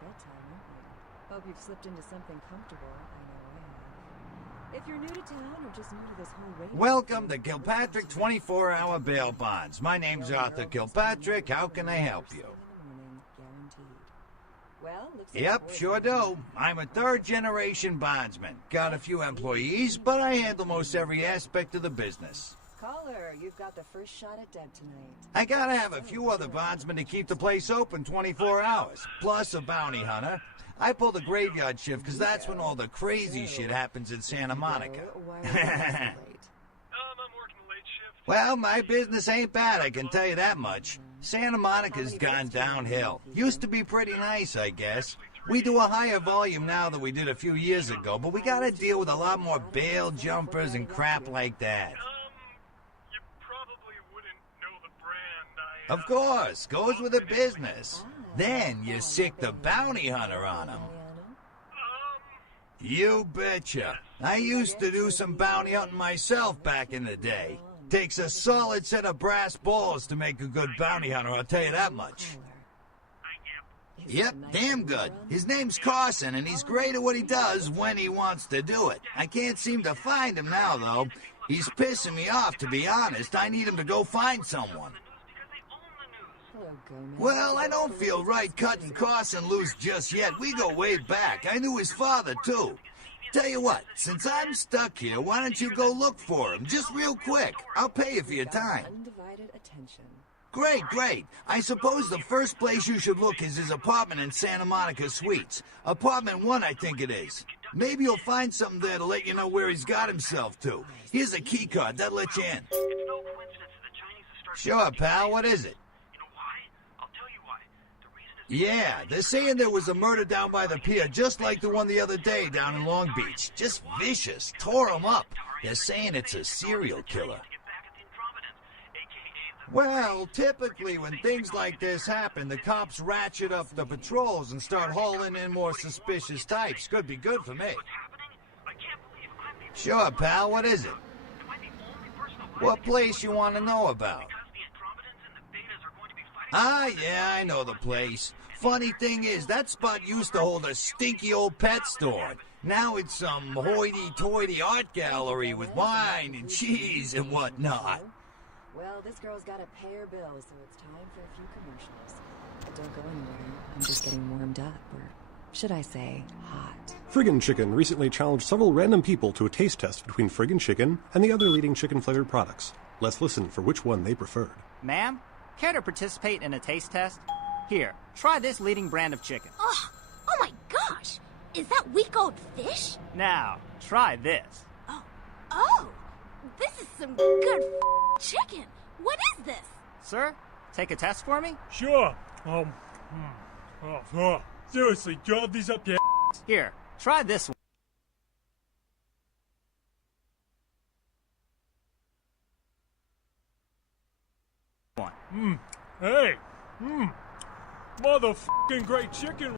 bedtime, aren't we? Hope you've slipped into something comfortable. I know I have. If you're new to town or just new to this whole radio... Welcome to Kilpatrick 24-hour bail bonds. My name's Arthur Kilpatrick. How can I help you? Yep, sure do. I'm a third-generation bondsman. Got a few employees, but I handle most every aspect of the business. Caller, you've got the first shot at Deb tonight. I gotta have a few other bondsmen to keep the place open 24 hours, plus a bounty hunter. I pull the graveyard shift because that's when all the crazy shit happens in Santa Monica. I'm working late shift. Well, my business ain't bad, I can tell you that much. Santa Monica's gone downhill. Used to be pretty nice, I guess. We do a higher volume now than we did a few years ago, but we gotta deal with a lot more bail jumpers and crap like that. You probably wouldn't know the brand. Of course, goes with the business. Then you sick the bounty hunter on them. You betcha. I used to do some bounty hunting myself back in the day. Takes a solid set of brass balls to make a good bounty hunter, I'll tell you that much. Yep, damn good. His name's Carson, and he's great at what he does when he wants to do it. I can't seem to find him now, though. He's pissing me off, to be honest. I need him to go find someone. Well, I don't feel right cutting Carson loose just yet. We go way back. I knew his father, too. Tell you what, since I'm stuck here, why don't you go look for him, just real quick. I'll pay you for your time. Undivided attention. Great, great. I suppose the first place you should look is his apartment in Santa Monica Suites. Apartment 1, I think it is. Maybe you'll find something there to let you know where he's got himself to. Here's a key card, that'll let you in. Sure, pal, what is it? Yeah, they're saying there was a murder down by the pier, just like the one the other day down in Long Beach. Just vicious, tore them up. They're saying it's a serial killer. Well, typically when things like this happen, the cops ratchet up the patrols and start hauling in more suspicious types. Could be good for me. Sure, pal, what is it? What place you want to know about? Ah, yeah, I know the place. Funny thing is, that spot used to hold a stinky old pet store. Now it's some hoity-toity art gallery with wine and cheese and whatnot. Well, this girl's got to pay her bills, so it's time for a few commercials. But don't go anywhere. I'm just getting warmed up, or should I say, hot. Friggin' Chicken recently challenged several random people to a taste test between Friggin' Chicken and the other leading chicken-flavored products. Let's listen for which one they preferred. Ma'am, care to participate in a taste test? Here, try this leading brand of chicken. Oh my gosh! Is that week-old fish? Now, try this. Oh, this is some good chicken. What is this? Sir, take a test for me? Sure. Seriously, do you have these up your ass? Here, try this one. Hey. Motherfucking great chicken.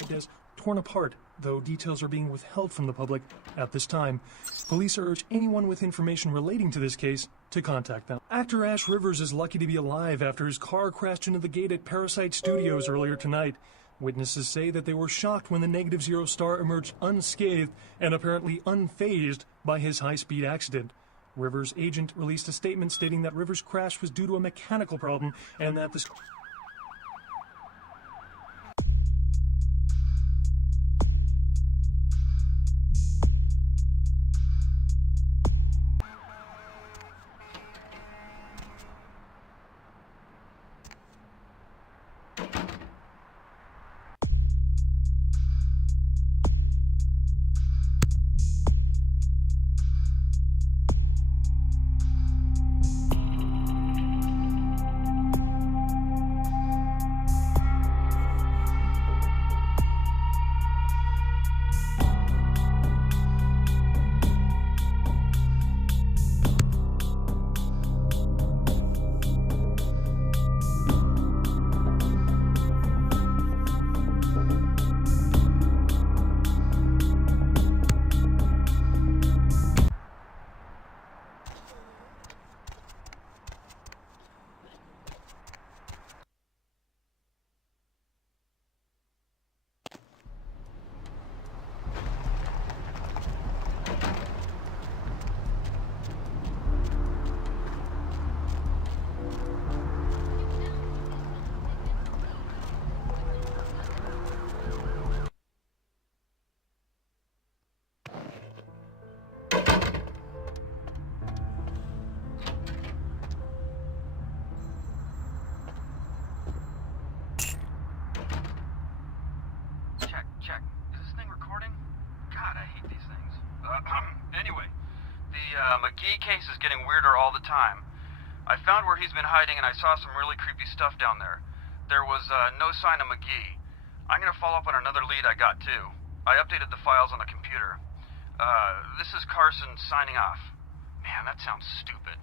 It is torn apart though details are being withheld from the public at this time. Police urge anyone with information relating to this case to contact them. Actor Ash Rivers is lucky to be alive after his car crashed into the gate at Parasite Studios earlier tonight. Witnesses say that they were shocked when the Negative Zero star emerged unscathed and apparently unfazed by his high-speed accident. Rivers' agent released a statement stating that Rivers' crash was due to a mechanical problem and that the... Check. Is this thing recording? God, I hate these things. Anyway, the McGee case is getting weirder all the time. I found where he's been hiding and I saw some really creepy stuff down there. There was no sign of McGee. I'm gonna follow up on another lead I got too. I updated the files on the computer. This is Carson signing off. Man, that sounds stupid.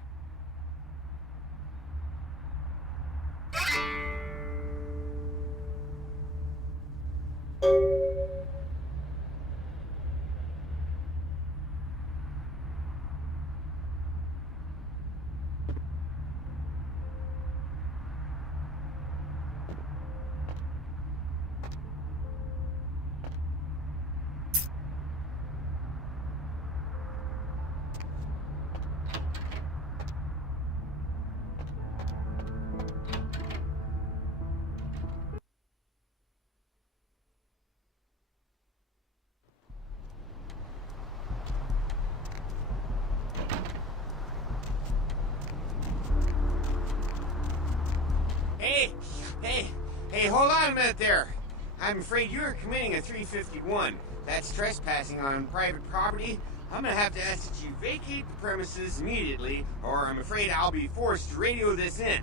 Hey, hold on a minute there. I'm afraid you're committing a 351. That's trespassing on private property. I'm gonna have to ask that you vacate the premises immediately, or I'm afraid I'll be forced to radio this in.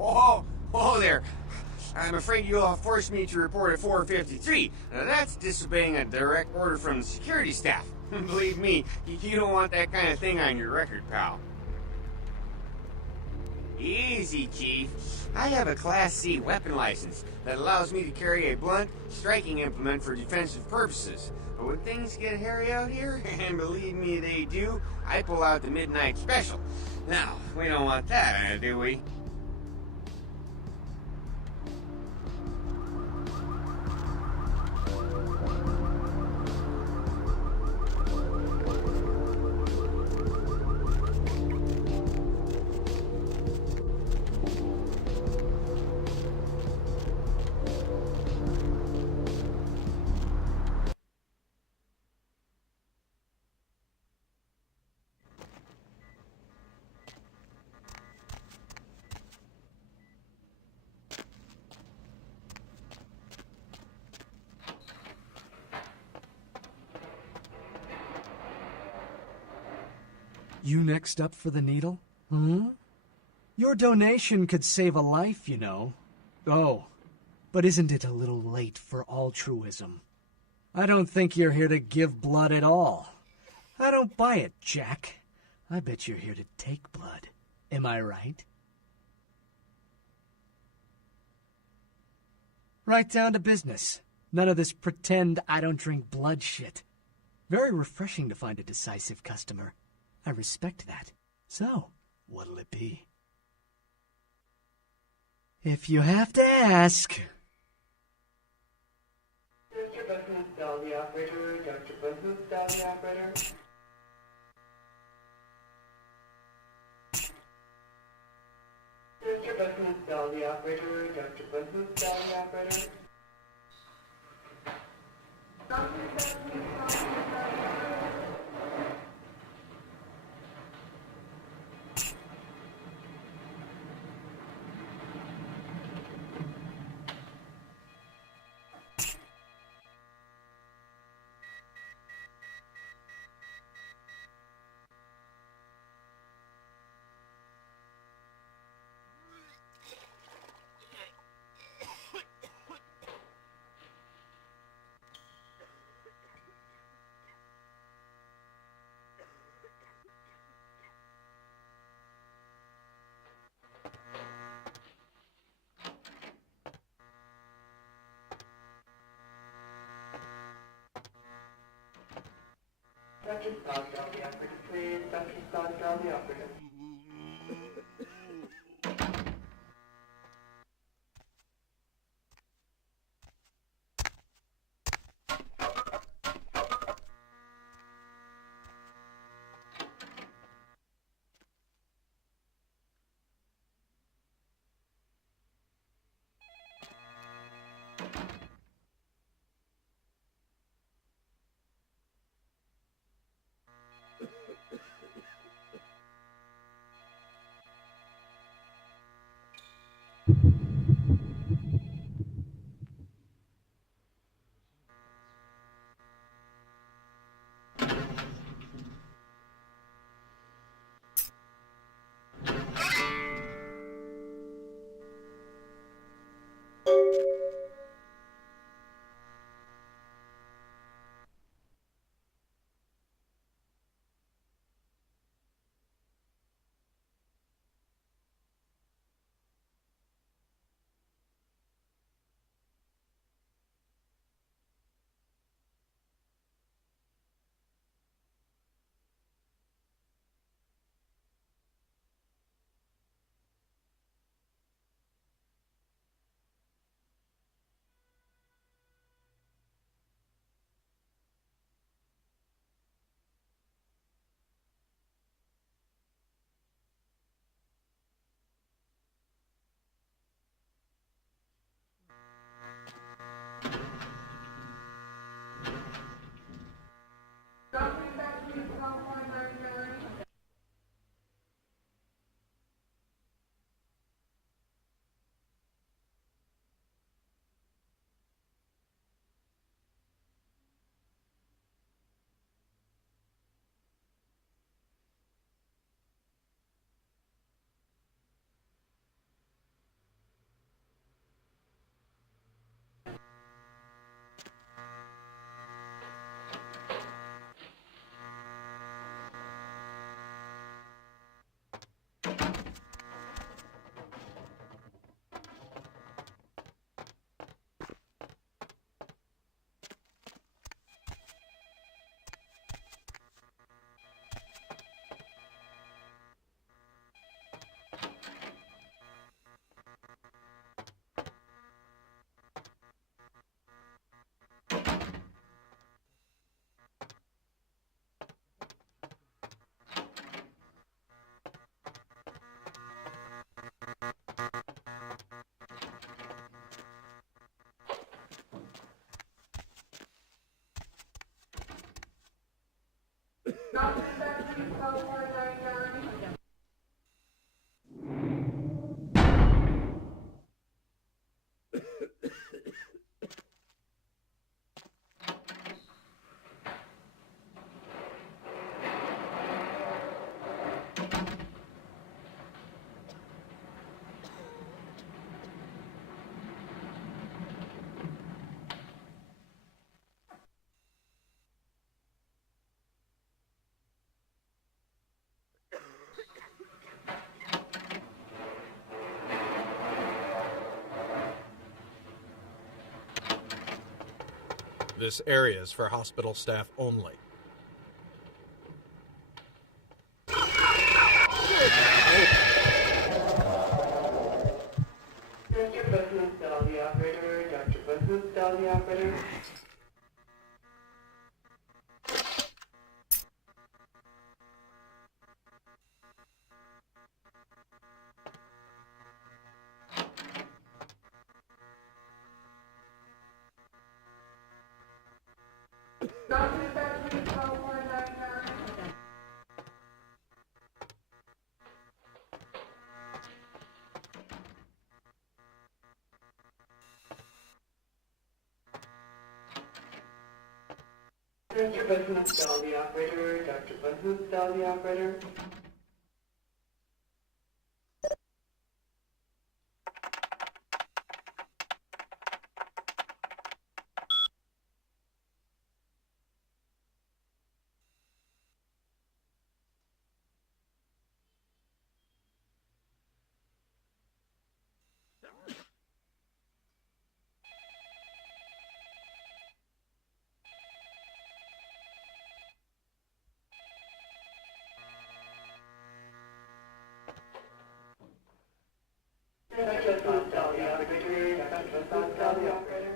Oh there. I'm afraid you'll force me to report a 453. Now that's disobeying a direct order from the security staff. Believe me, you don't want that kind of thing on your record, pal. Easy, Chief. I have a Class C weapon license that allows me to carry a blunt striking implement for defensive purposes. But when things get hairy out here, and believe me they do, I pull out the midnight special. Now, we don't want that, do we? You next up for the needle? Your donation could save a life, you know. Oh, but isn't it a little late for altruism? I don't think you're here to give blood at all. I don't buy it, Jack. I bet you're here to take blood. Am I right? Right down to business. None of this pretend I don't drink blood shit. Very refreshing to find a decisive customer. I respect that. So, what'll it be? If you have to ask. Mr. Buckman, dial the operator. Dr. Buckman, dial the operator. Mr. Buckman, dial the operator. Dr. Buckman, dial the operator. Dr. Spock, dial the operator, please. Dr. Spock, dial the operator. This area is for hospital staff only. Dr. Butler, dial the operator. Dr. Butler, dial the operator. Dr. Butler, dial the operator. Dr. Butler, dial the operator. Dr. Butler, dial the operator. Dr. Butler, dial the operator.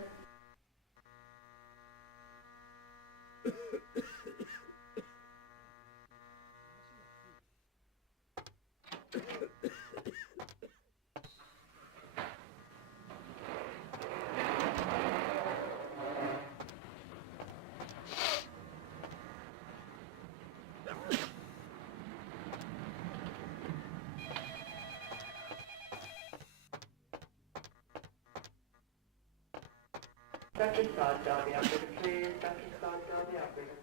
Dr. Sod, dial the operator, please. Dr. Sod, dial the operator.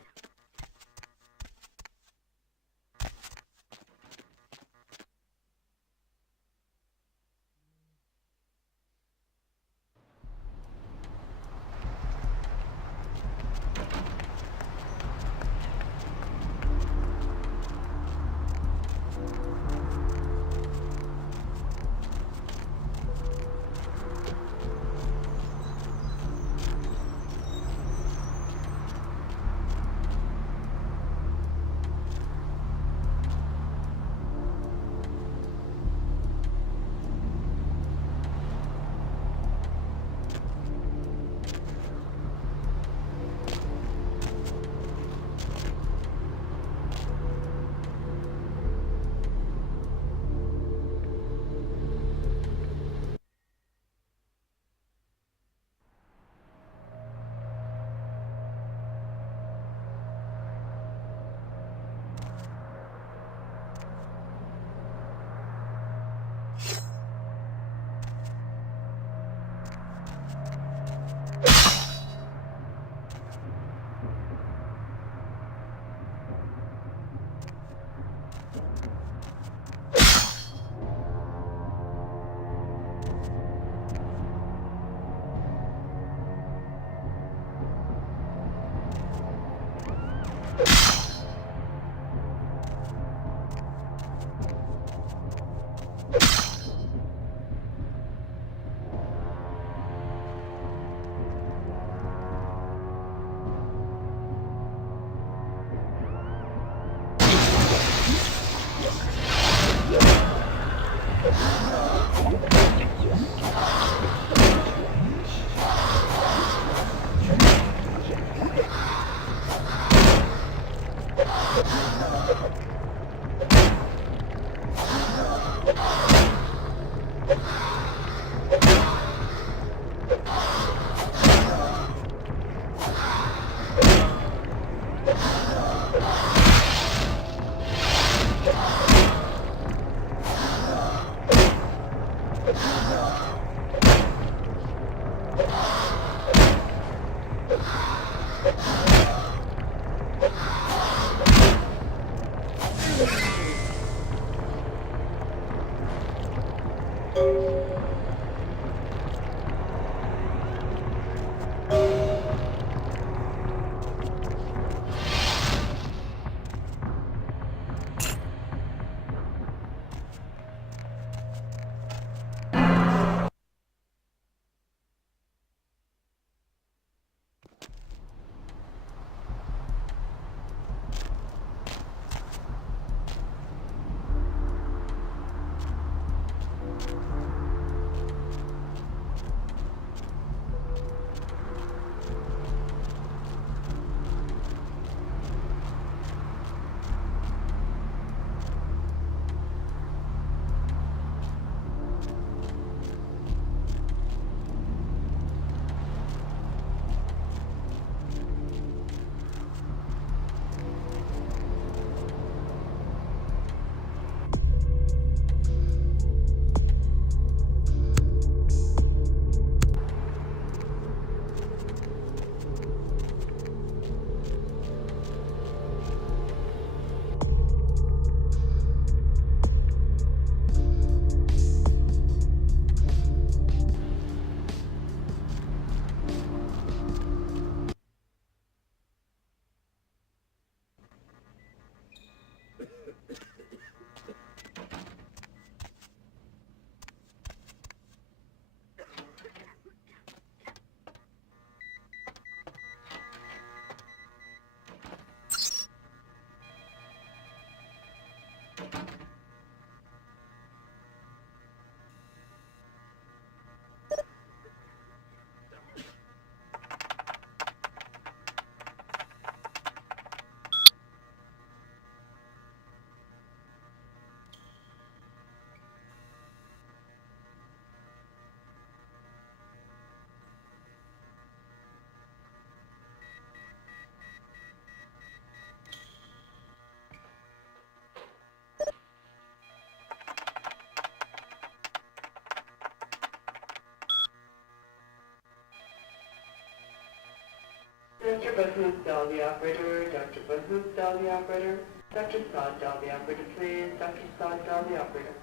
Dr. Bunhoop, dial the operator. Dr. Bunhoop, dial the operator. Dr. Sod, dial the operator, please. Dr. Sod, dial the operator.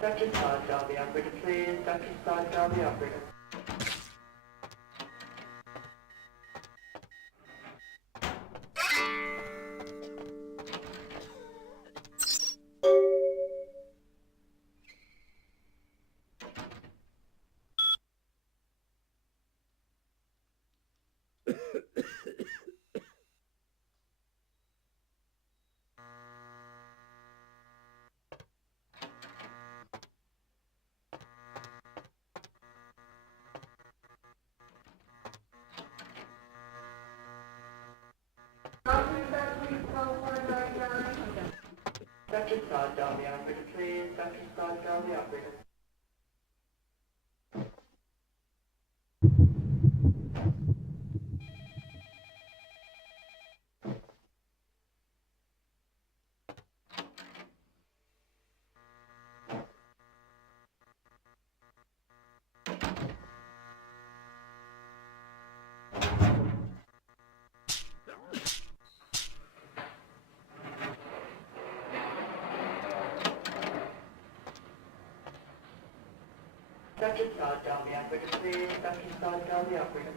Dr. Sod, dial the operator, please. Dr. Sod, dial the operator. Dr. Sod, dial the operator, please. Dr. Sod, dial the operator. Dr. Sod, dial the operator, please. Dr. Sod, dial the operator.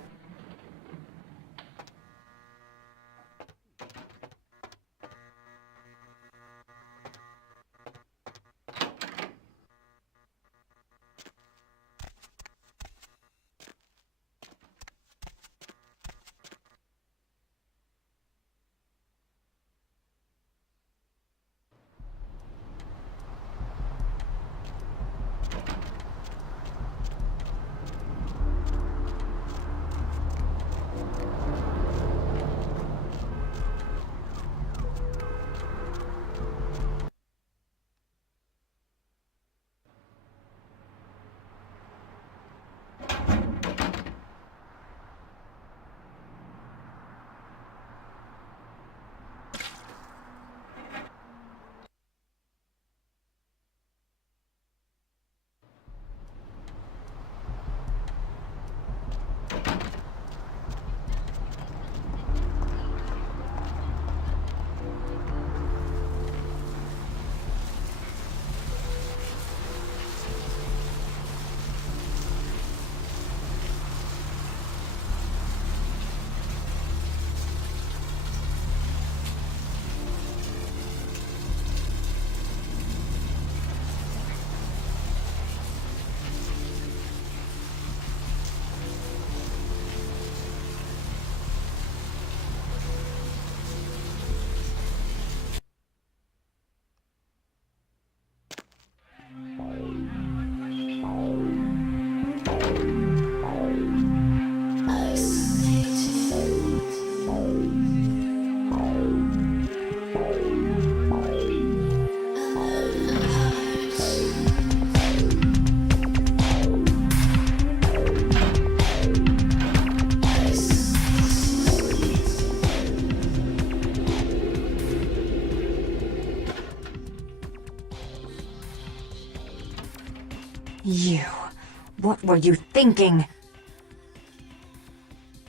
What were you thinking?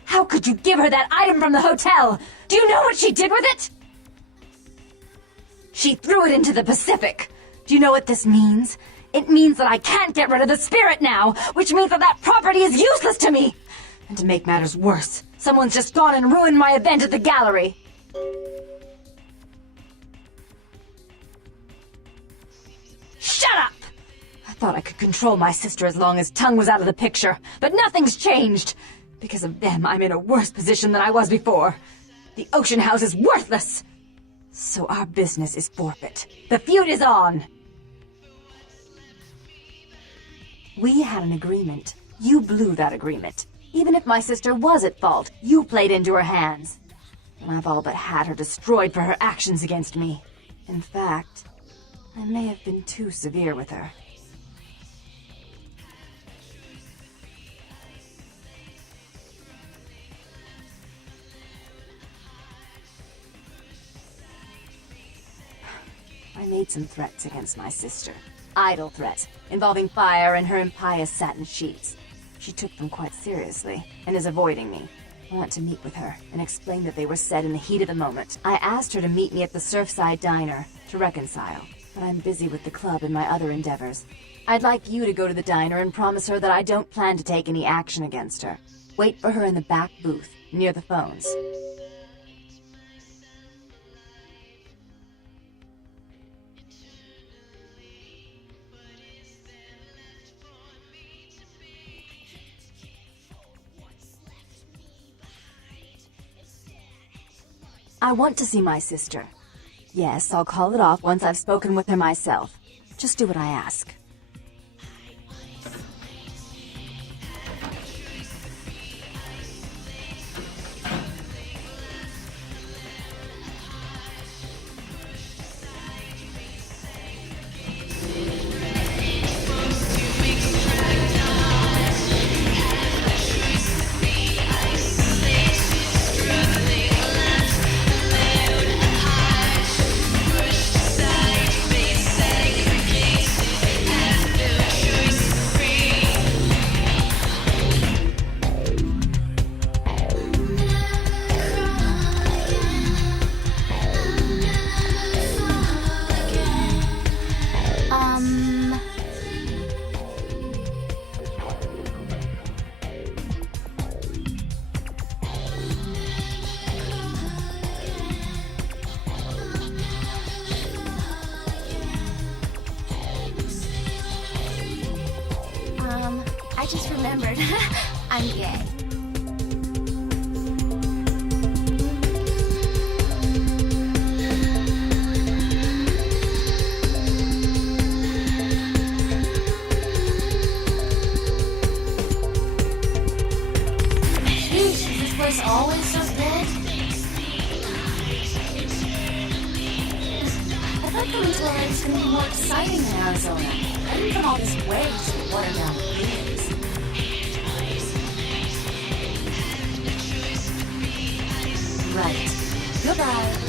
How could you give her that item from the hotel? Do you know what she did with it? She threw it into the Pacific. Do you know what this means? It means that I can't get rid of the spirit now, which means that that property is useless to me. And to make matters worse, someone's just gone and ruined my event at the gallery. Shut up! I thought I could control my sister as long as Tongue was out of the picture, but nothing's changed. Because of them, I'm in a worse position than I was before. The Ocean House is worthless. So our business is forfeit. The feud is on. We had an agreement. You blew that agreement. Even if my sister was at fault, you played into her hands. And I've all but had her destroyed for her actions against me. In fact, I may have been too severe with her. I made some threats against my sister. Idle threats, involving fire and her impious satin sheets. She took them quite seriously, and is avoiding me. I want to meet with her, and explain that they were said in the heat of the moment. I asked her to meet me at the Surfside Diner, to reconcile, but I'm busy with the club and my other endeavors. I'd like you to go to the diner and promise her that I don't plan to take any action against her. Wait for her in the back booth, near the phones. I want to see my sister. Yes, I'll call it off once I've spoken with her myself. Just do what I ask. I just remembered. I'm gay. Sheesh, is this place always so dead? I thought coming to LA was going to be more exciting than Arizona. I didn't come all this way to water down the Right. Goodbye.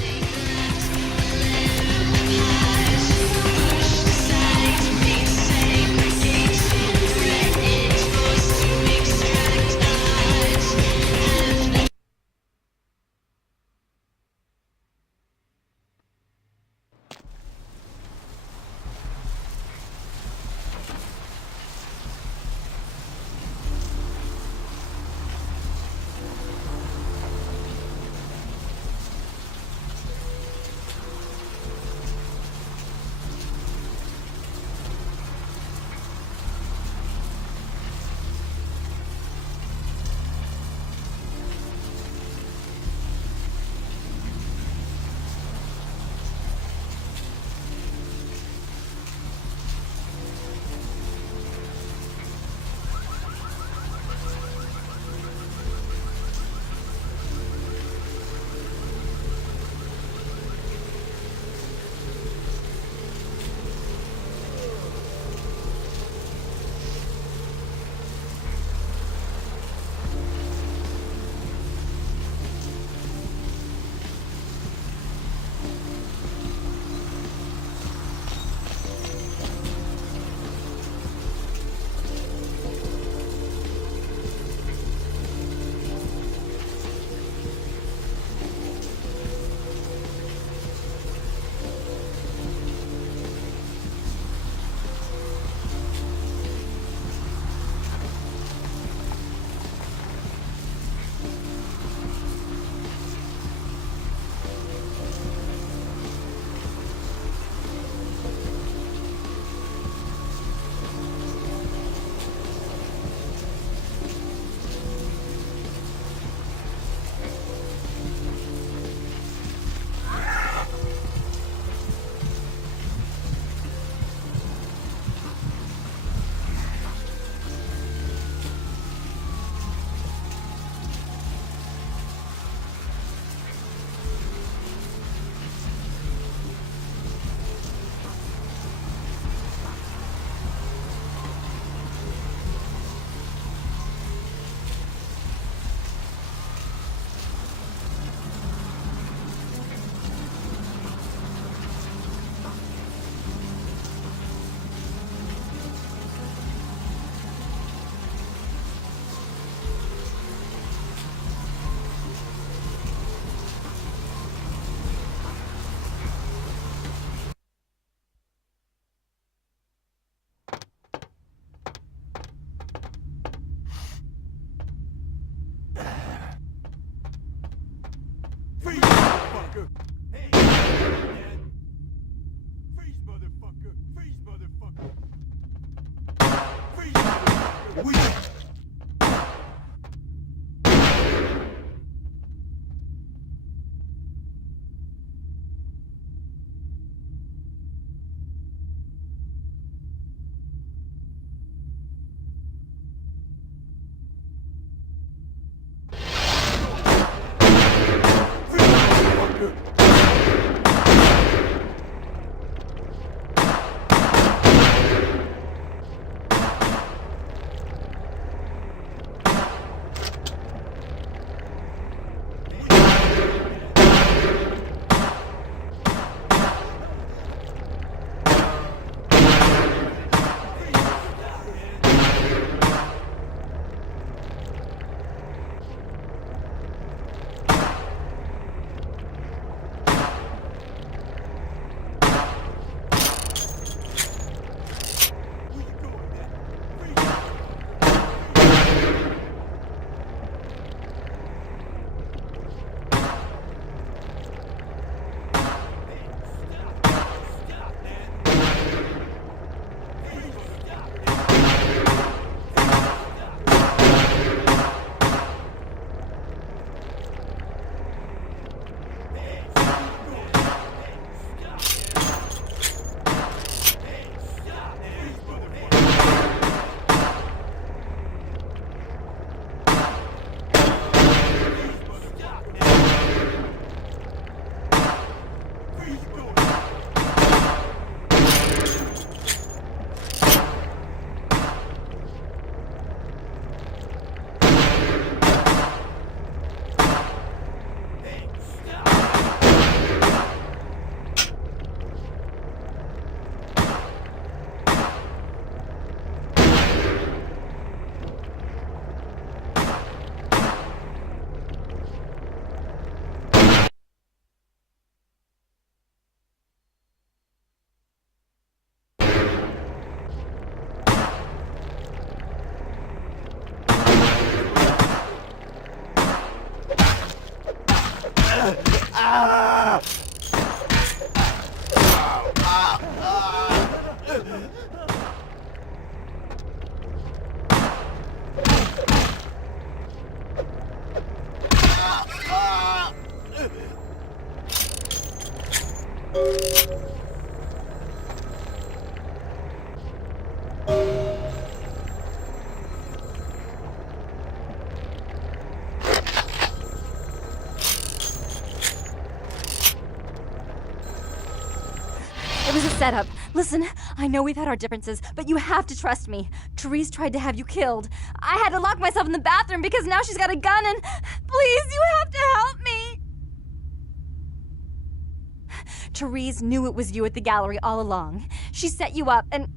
motherfucker! Hey, man! Freeze, motherfucker! Freeze, motherfucker! Freeze, motherfucker! Setup. Listen, I know we've had our differences, but you have to trust me. Therese tried to have you killed. I had to lock myself in the bathroom because now she's got a gun and... Please, you have to help me! Therese knew it was you at the gallery all along. She set you up and...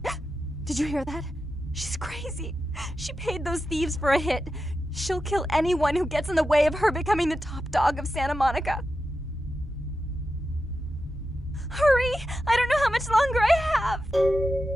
Did you hear that? She's crazy. She paid those thieves for a hit. She'll kill anyone who gets in the way of her becoming the top dog of Santa Monica. Hurry! I don't know how much longer I have!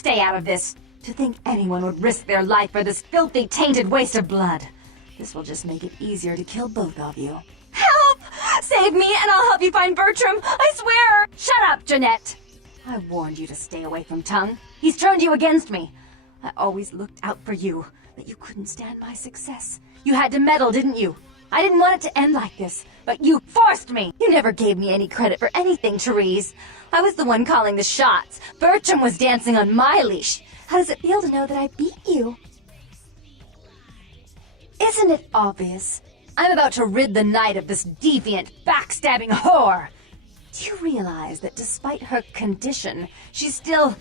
stay out of this. To think anyone would risk their life for this filthy, tainted waste of blood. This will just make it easier to kill both of you. Help! Save me and I'll help you find Bertram, I swear! Shut up, Janette! I warned you to stay away from Tongue. He's turned you against me. I always looked out for you, but you couldn't stand my success. You had to meddle, didn't you? I didn't want it to end like this, but you forced me! You never gave me any credit for anything, Therese. I was the one calling the shots. Bertram was dancing on my leash. How does it feel to know that I beat you? Isn't it obvious? I'm about to rid the night of this deviant, backstabbing whore. Do you realize that despite her condition, she still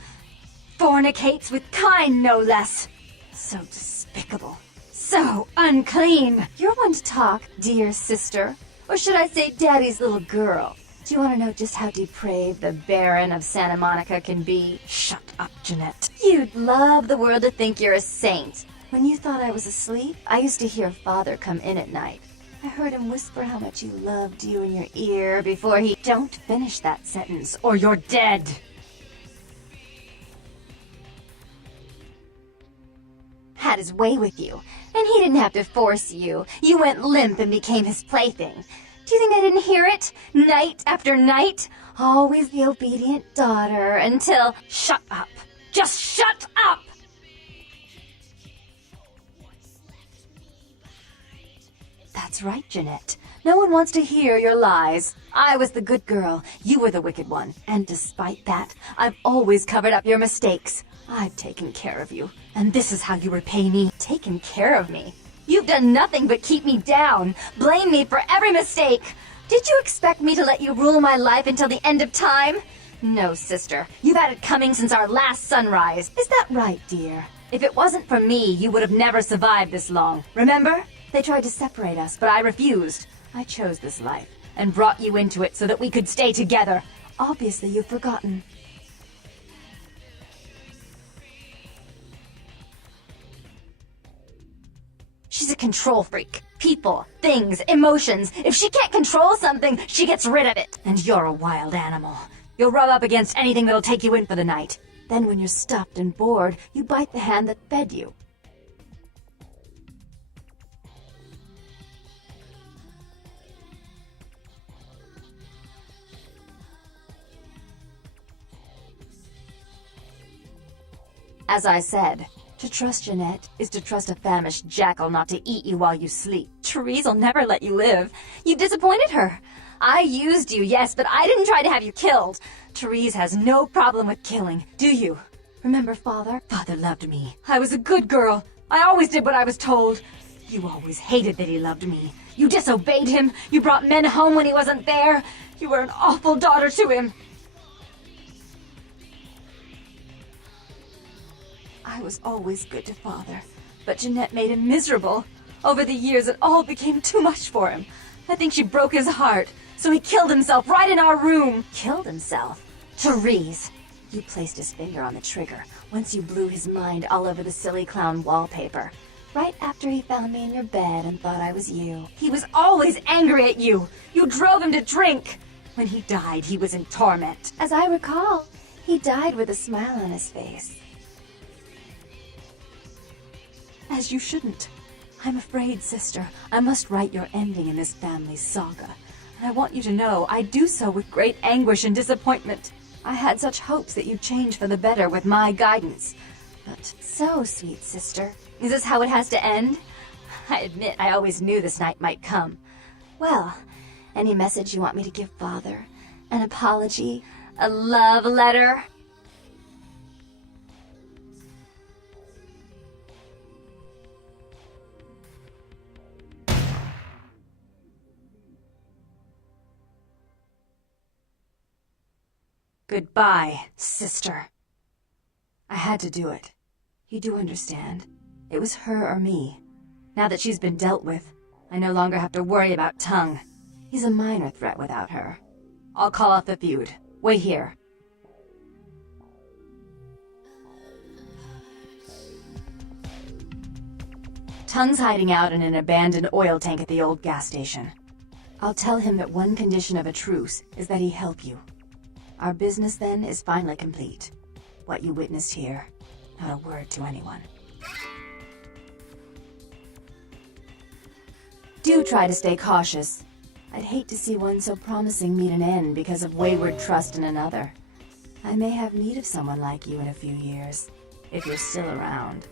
fornicates with kind, no less? So despicable. So unclean. You're one to talk, dear sister. Or should I say daddy's little girl? Do you want to know just how depraved the Baron of Santa Monica can be? Shut up, Janette. You'd love the world to think you're a saint. When you thought I was asleep, I used to hear Father come in at night. I heard him whisper how much he loved you in your ear before he... Don't finish that sentence, or you're dead! Had his way with you, and he didn't have to force you. You went limp and became his plaything. Do you think I didn't hear it? Night after night? Always the obedient daughter until... Shut up! Just shut up! That's right, Janette. No one wants to hear your lies. I was the good girl. You were the wicked one. And despite that, I've always covered up your mistakes. I've taken care of you. And this is how you repay me. Taken care of me? You've done nothing but keep me down. Blame me for every mistake. Did you expect me to let you rule my life until the end of time? No, sister. You've had it coming since our last sunrise. Is that right, dear? If it wasn't for me, you would have never survived this long. Remember? They tried to separate us, but I refused. I chose this life, and brought you into it so that we could stay together. Obviously, you've forgotten. She's a control freak. People, things, emotions. If she can't control something, she gets rid of it. And you're a wild animal. You'll rub up against anything that'll take you in for the night. Then when you're stuffed and bored, you bite the hand that fed you. As I said, to trust Janette is to trust a famished jackal not to eat you while you sleep. Therese will never let you live. You disappointed her. I used you, yes, but I didn't try to have you killed. Therese has no problem with killing, do you? Remember Father? Father loved me. I was a good girl. I always did what I was told. You always hated that he loved me. You disobeyed him. You brought men home when he wasn't there. You were an awful daughter to him. I was always good to Father, but Janette made him miserable. Over the years, it all became too much for him. I think she broke his heart, so he killed himself right in our room. Killed himself? Therese! You placed his finger on the trigger once you blew his mind all over the silly clown wallpaper. Right after he found me in your bed and thought I was you. He was always angry at you. You drove him to drink. When he died, he was in torment. As I recall, he died with a smile on his face. As you shouldn't. I'm afraid, sister, I must write your ending in this family's saga. And I want you to know I do so with great anguish and disappointment. I had such hopes that you'd change for the better with my guidance. But so, sweet sister, is this how it has to end? I admit I always knew this night might come. Well, any message you want me to give Father? An apology? A love letter? Goodbye, sister. I had to do it. You do understand. It was her or me. Now that she's been dealt with, I no longer have to worry about Tongue. He's a minor threat without her. I'll call off the feud. Wait here. Tongue's hiding out in an abandoned oil tank at the old gas station. I'll tell him that one condition of a truce is that he help you. Our business, then, is finally complete. what you witnessed here. Not a word to anyone. Do try to stay cautious. I'd hate to see one so promising meet an end because of wayward trust in another. I may have need of someone like you in a few years, if you're still around.